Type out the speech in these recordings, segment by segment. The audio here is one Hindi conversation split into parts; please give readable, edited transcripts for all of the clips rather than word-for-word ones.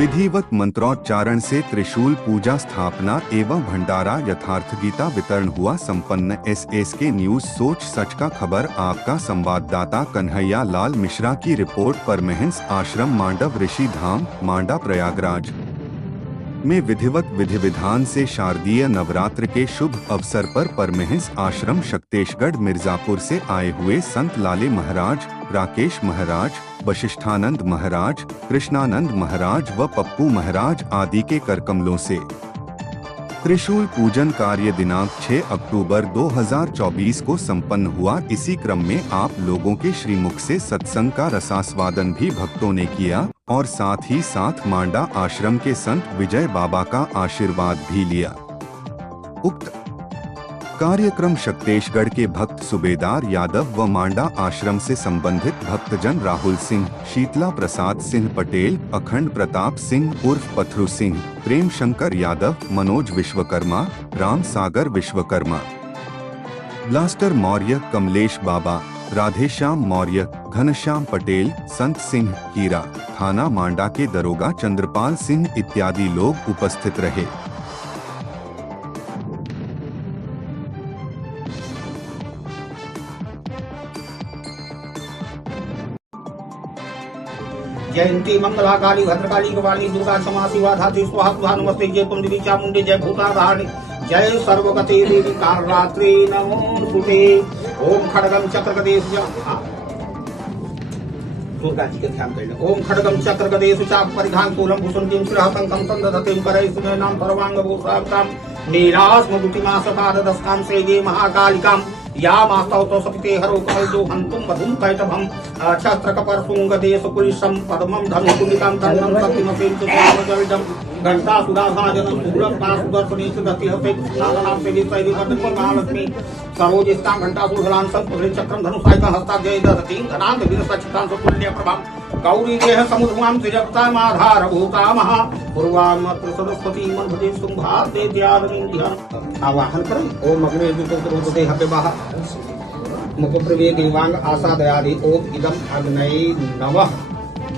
विधिवत मंत्रोच्चारण से त्रिशूल पूजा स्थापना एवं भंडारा यथार्थ गीता वितरण हुआ संपन्न। SSK न्यूज सोच सच का खबर आपका संवाददाता कन्हैया लाल मिश्रा की रिपोर्ट। परमहंस आश्रम मांडव ऋषि धाम मांडा प्रयागराज में विधिवत विधि विधान से शारदीय नवरात्र के शुभ अवसर पर परमहंस आश्रम शक्तेशगढ़ मिर्जापुर से आए हुए संत लाले महाराज, राकेश महाराज, वशिष्ठानंद महाराज, कृष्णानंद महाराज व पप्पू महाराज आदि के करकमलों से त्रिशूल पूजन कार्य दिनांक 6 अक्टूबर 2024 को संपन्न हुआ। इसी क्रम में आप लोगों के श्रीमुख से सत्संग का रसास्वादन भी भक्तों ने किया और साथ ही साथ मांडा आश्रम के संत विजय बाबा का आशीर्वाद भी लिया। उक्त कार्यक्रम शक्तेशगढ़ के भक्त सुबेदार यादव व मांडा आश्रम से संबंधित भक्तजन राहुल सिंह, शीतला प्रसाद सिंह पटेल, अखंड प्रताप सिंह उर्फ पथरू सिंह, प्रेम शंकर यादव, मनोज विश्वकर्मा, राम सागर विश्वकर्मा, ब्लास्टर मौर्य, कमलेश बाबा, राधेश्याम मौर्य, घनश्याम पटेल, संत सिंह हीरा, थाना मांडा के दरोगा चंद्रपाल सिंह इत्यादि लोग उपस्थित रहे। जयंती मंगलाकाली भद्रकाली कपाली दुर्गा क्षमा शिवा धात्री स्वाहा स्वाहा नमस्ते जय कुंडली चामुंडी जय भूताधारिणी जय सर्वगते देवी कालरात्रि नमो सुते ओम खड्गम चक्रगदेश दुर्गा जी का ध्यान कर लो। ओम खड्गम चक्रगदेश चाप परिधान कूलम भूषुंडीम श्रीहतंकम संदधतिम करैस्मे नाम सर्वांग भूषावताम नीलास्म दुतिमा सपाद दस्काम सेगे महाकालिकाम या मास्तव तो सपिते हरो कमल जो हंतुम मधुम कैटभम छत्र कपर सुंग देश कुलिशम पद्मम धनु कुलिकाम तन्नम सतिमसेन सुजलजम घंटा सुधाधा जनम सूरभ का सुदर्शनी सुदति हते नाम से विसैरि वर्धन महालक्ष्मी सरोजिस्ता घंटा सुधलान संपुरे चक्रम धनु साइका हस्ता जय दधति धनांत विरसचितां तुल्य प्रभाम गौरी देह समुद्रमां सिजप्ता माधार भूता महा पूर्वामत्र सरस्वती मन भजे शुंभा दे ध्यान ध्यान आवाहन करें। ओम अग्नि विद्युत हते बाहा मुख प्रवेद दिवांग आशा दयादि ओम इदम अग्नये नमः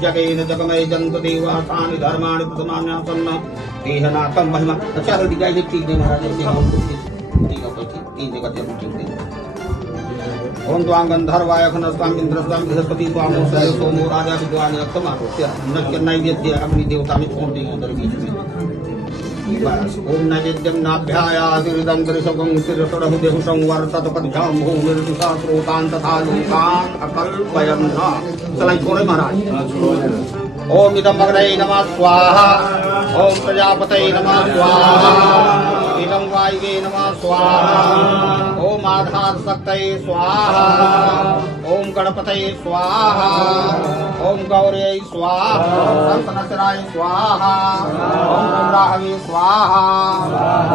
जगेन जगमय जंत देवासानि धर्माणि प्रथमान्यासन्न देहनाथम महिमा। अच्छा हल्दी गाय ठीक नहीं महाराज से हम ठीक है तीन जगह जब ठीक नहीं। ओम द्वां गंधर्वाय खनस्ताम इंद्रस्ताम बृहस्पति स्वामो साय सोमो राजा विद्वान यक्षमारोस्य नक्य नैवेद्य अग्नि देवता में छोड़ देंगे उधर बीच में। ओम नैवेद्यम नाभ्यायातिरिदं त्रिशकं शिरसुरहु देहु संवर्तत पद्भ्यां भूमिर्दिशा स्रोतान् तथा लोकान् अकल्पयन् न। चलाइ छोड़े महाराज। ओम इदं अग्नये नमः स्वाहा ओम प्रजापतये नमः स्वाहा इदं वायवे नमः स्वाहा ओम आधार शक्तये स्वाहा ओम गणपतये स्वाहा ओम गौर्यै स्वाहा संतनसराय स्वाहा ओम रुद्राहवे स्वाहा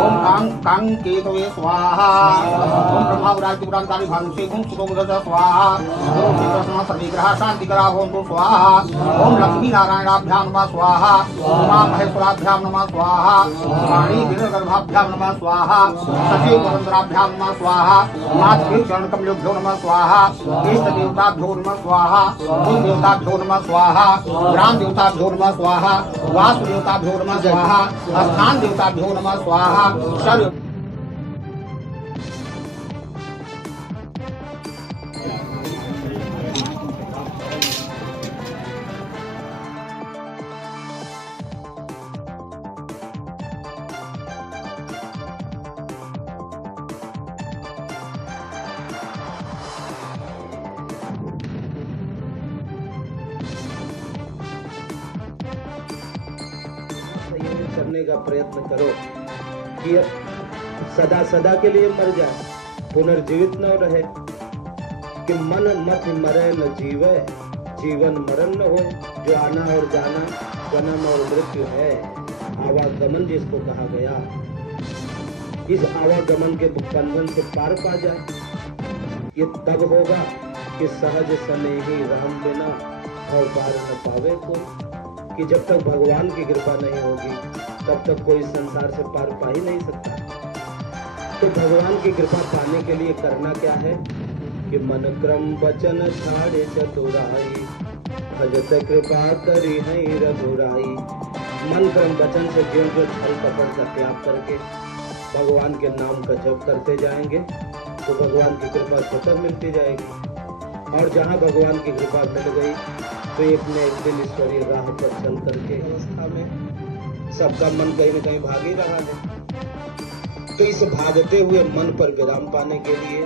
ओम कांकेतवे स्वाहा ओम ब्रह्मावराजपुरांतानि भानुषे ओम सुतोमुदच स्वाहा ओम विप्रसमा सर्वग्रह शांतिकरा ओम स्वाहा ओम लक्ष्मी नारायणाभ्यां नमः स्वाहा उमा महेश्वराभ्यां नमः स्वाहा वाणी वीरगर्भाभ्यां नमः स्वाहा सचिव पुरंदराभ्यां नमः स्वाहा मातृ चरण कमलोभ्यो नमः स्वाहा इष्ट देवताभ्यो नमः स्वाहा कुल देवताभ्यो नमः स्वाहा ग्राम देवताभ्यो नमः स्वाहा वास्तु देवताभ्यो नमः स्वाहा स्थान देवताभ्यो नमः स्वाहा सर्व करने का प्रयत्न करो कि सदा सदा के लिए मर जाए, पुनर्जीवित न रहे। कि मन मत मरे न जीवे, जीवन मरण न हो। जो आना और जाना, जन्म और मृत्यु है, आवागमन जिसको कहा गया, इस आवागमन के बंधन से पार पा जाए। ये तब होगा कि सहज सने ही राम बिना और पार न पावे को। कि जब तक भगवान की कृपा नहीं होगी तब तक कोई संसार से पार पा ही नहीं सकता। तो भगवान की कृपा पाने के लिए करना क्या है कि मन क्रम वचन छाड़े चतुराई, भजत कृपा करी है रघुराई। मन कर्म वचन से ज्यों ज्यों छल कपट का त्याग करके भगवान के नाम का जप करते जाएंगे तो भगवान की कृपा स्वतः मिलती जाएगी। और जहाँ भगवान की कृपा मिल गई तो एक न एक दिन ईश्वरीय राह पर चल करके अवस्था में सबका मन कहीं न कहीं भाग ही रहा है। तो इस भागते हुए मन पर विराम पाने के लिए,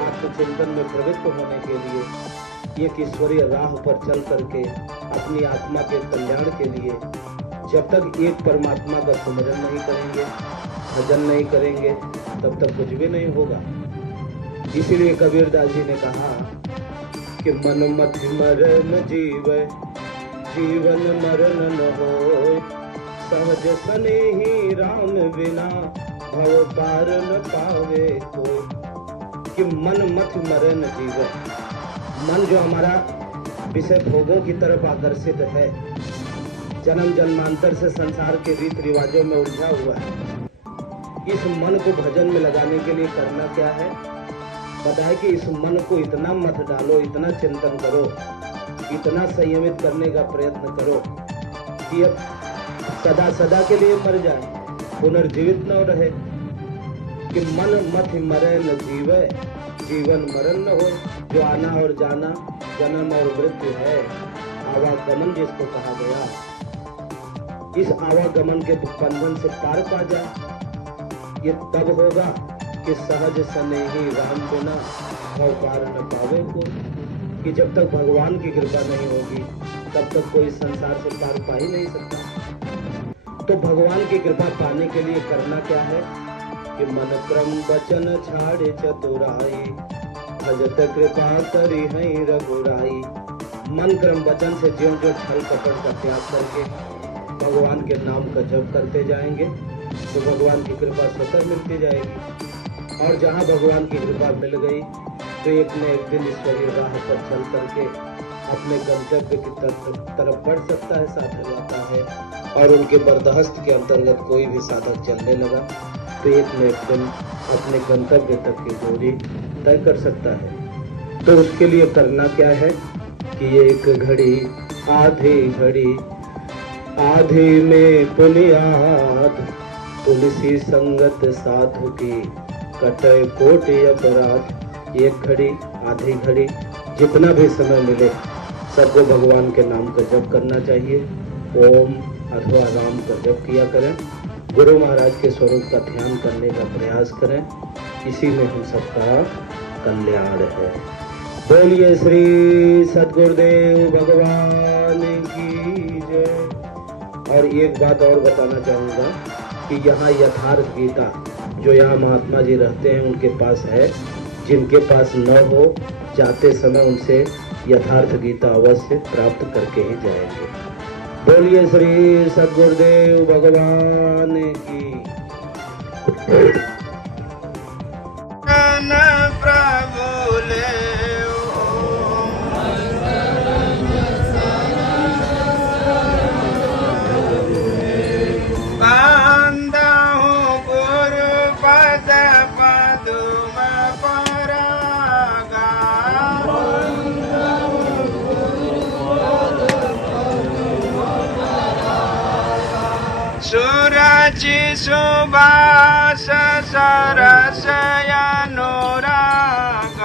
आत्मचिंतन में प्रवृत्त होने के लिए, एक ईश्वरीय राह पर चल करके अपनी आत्मा के कल्याण के लिए जब तक एक परमात्मा का सुमिरन नहीं करेंगे, भजन नहीं करेंगे, तब तक कुछ भी नहीं होगा। इसीलिए कबीरदास जी ने कहा कि मन मति मरण जीवै, जीवन मरण न होय, सहज सने ही राम बिना भव पार न पावे कोई। कि मन मति मरण जीवै, मन जो हमारा विषय भोगों की तरफ आकर्षित है, जन्म जन्मांतर से संसार के रीत रिवाजों में उलझा हुआ है, इस मन को भजन में लगाने के लिए करना क्या है? बताए कि इस मन को इतना मत डालो, इतना चिंतन करो, इतना संयमित करने का प्रयत्न करो कि अब सदा सदा के लिए मर जाए, पुनर्जीवित न रहे। कि मन मत मरे न जीवे, जीवन मरण न हो। जो आना और जाना, जन्म और मृत्यु है, आवागमन जिसको कहा गया, इस आवागमन के बंधन से पार पा जाए, ये तब होगा कि सहज सनेही राम बिना भव पार न पावे कोई। कि जब तक भगवान की कृपा नहीं होगी तब तक कोई संसार से पार पा ही नहीं सकता। तो भगवान की कृपा पाने के लिए करना क्या है? कि मन क्रम वचन छाड़े चतुराई, भजत कृपा करी है रघुराई। मन क्रम वचन से ज्यों ज्यों छल कपट का त्याग करके भगवान के नाम का जप करते जाएंगे तो भगवान की कृपा स्वतः मिलती जाएगी। और जहाँ भगवान की कृपा मिल गई तो एक न एक दिन ईश्वरीय राह पर चल करके अपने गंतव्य की तरफ बढ़ सकता है, साधक आता है। और उनके बर्दाश्त के अंतर्गत कोई भी साधक चलने लगा तो एक न एक दिन अपने गंतव्य तक की दूरी तय कर सकता है। तो उसके लिए करना क्या है? कि एक घड़ी आधी घड़ी, आधी में पुनियाद, तुलसी संगत साधु की कटे कोटि अपराध। एक घड़ी, आधी घड़ी, जितना भी समय मिले सबको भगवान के नाम का जप करना चाहिए। ओम अथवा राम का जप किया करें, गुरु महाराज के स्वरूप का ध्यान करने का प्रयास करें। इसी में हम सबका कल्याण है। बोलिए श्री सद्गुरुदेव भगवान की जय। और एक बात और बताना चाहूँगा कि यहाँ यथार्थ गीता जो यहाँ महात्मा जी रहते हैं उनके पास है, जिनके पास न हो जाते समय उनसे यथार्थ गीता अवश्य प्राप्त करके ही जाएंगे। बोलिए श्री सद्गुरुदेव भगवान की। प्रभु ले सूरज सुभाष सरस अनुराग